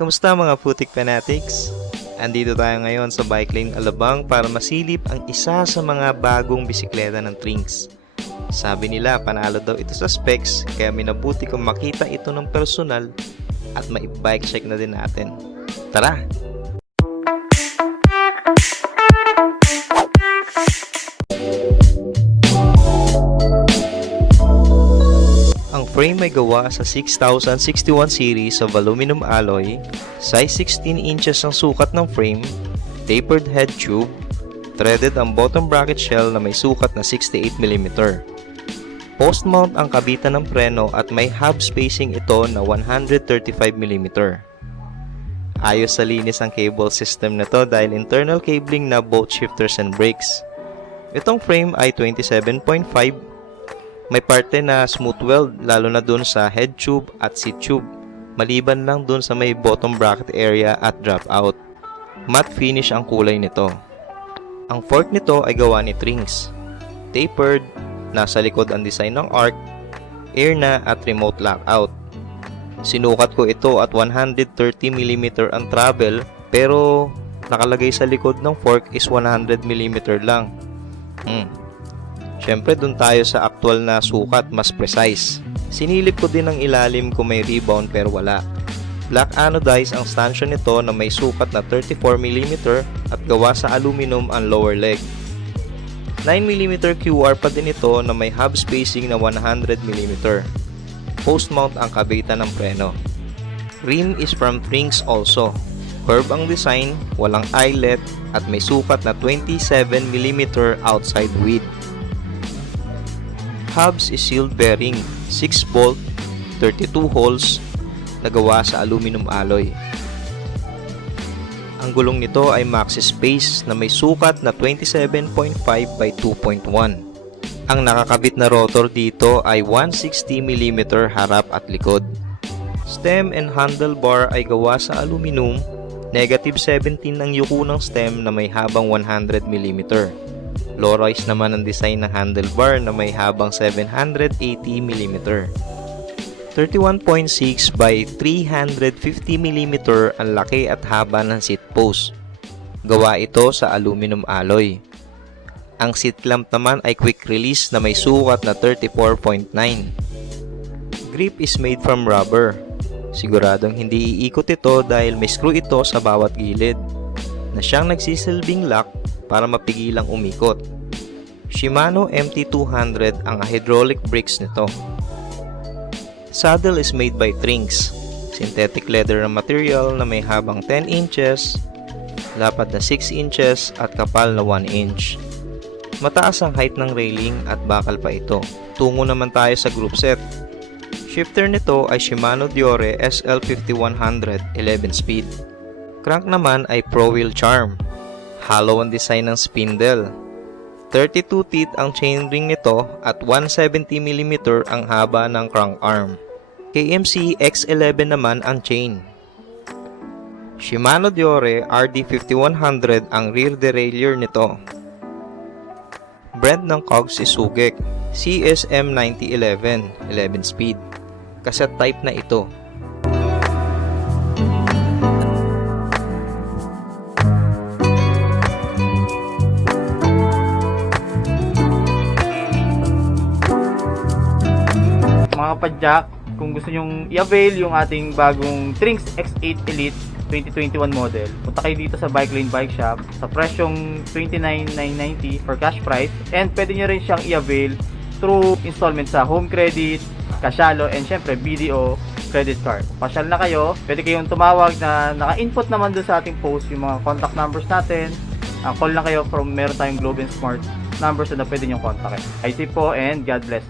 Kamusta mga putik fanatics? Andito tayo ngayon sa Bike Lane Alabang para masilip ang isa sa mga bagong bisikleta ng Trinx. Sabi nila panalo daw ito sa specs kaya minabuti kong makita ito ng personal at mai-bike check na din natin. Tara! Ang frame ay gawa sa 6061 series of aluminum alloy, size 16 inches ang sukat ng frame, tapered head tube, threaded ang bottom bracket shell na may sukat na 68mm. Post mount ang kabitan ng preno at may hub spacing ito na 135mm. Ayos sa linis ang cable system na to dahil internal cabling na both shifters and brakes. Itong frame ay 27.5. May parte na smooth weld lalo na dun sa head tube at seat tube, maliban lang dun sa may bottom bracket area at drop out. Matte finish ang kulay nito. Ang fork nito ay gawa ni Trinx. Tapered, nasa likod ang design ng arc, air na at remote lockout. Sinukat ko ito at 130mm ang travel pero nakalagay sa likod ng fork is 100mm lang. Siyempre dun tayo sa actual na sukat, mas precise. Sinilip ko din ang ilalim kung may rebound pero wala. Black anodized ang stanchion nito na may sukat na 34mm at gawa sa aluminum ang lower leg. 9mm QR pa din ito na may hub spacing na 100mm. Post mount ang kabitan ng preno. Rim is from Trinx also. Curve ang design, walang eyelet at may sukat na 27mm outside width. Hubs is sealed bearing, 6 bolt, 32 holes, nagawa sa aluminum alloy. Ang gulong nito ay maxi space na may sukat na 27.5 by 2.1. Ang nakakabit na rotor dito ay 160mm harap at likod. Stem and handlebar ay gawa sa aluminum, negative 17 ang yuko ng stem na may habang 100mm. Low-rise naman ang design ng handlebar na may habang 780mm. 31.6 by 350mm ang laki at haba ng seat post. Gawa ito sa aluminum alloy. Ang seat clamp naman ay quick release na may sukat na 34.9. Grip is made from rubber. Siguradong hindi iikot ito dahil may screw ito sa bawat gilid na siyang nagsisilbing lock para mapigilang umikot. Shimano MT200 ang hydraulic brakes nito. Saddle is made by Trinx. Synthetic leather na material na may habang 10 inches, lapad na 6 inches at kapal na 1 inch. Mataas ang height ng railing at bakal pa ito. Tungo naman tayo sa group set. Shifter nito ay Shimano Diore SL5100 11 speed. Crank naman ay Pro Wheel Charm. Hollow ang design ng spindle. 32 teeth ang chainring nito at 170mm ang haba ng crank arm. KMC X11 naman ang chain. Shimano Diore RD5100 ang rear derailleur nito. Brand ng cogs is Sugek CSM 9011 11 speed. Cassette type na ito. Mga kapadyak, kung gusto nyong i-avail yung ating bagong Trinx X8 Elite 2021 model, punta kayo dito sa Bike Lane Bike Shop sa presyong 29,990 for cash price, and pwede nyo rin siyang i-avail through installment sa home credit, Cashalo, and syempre BDO credit card. Pasyal na kayo, pwede kayong tumawag na naka-input naman doon sa ating post yung mga contact numbers natin. Call lang kayo from meron tayong Globe and Smart numbers na pwede nyong kontakin. I see po and God bless.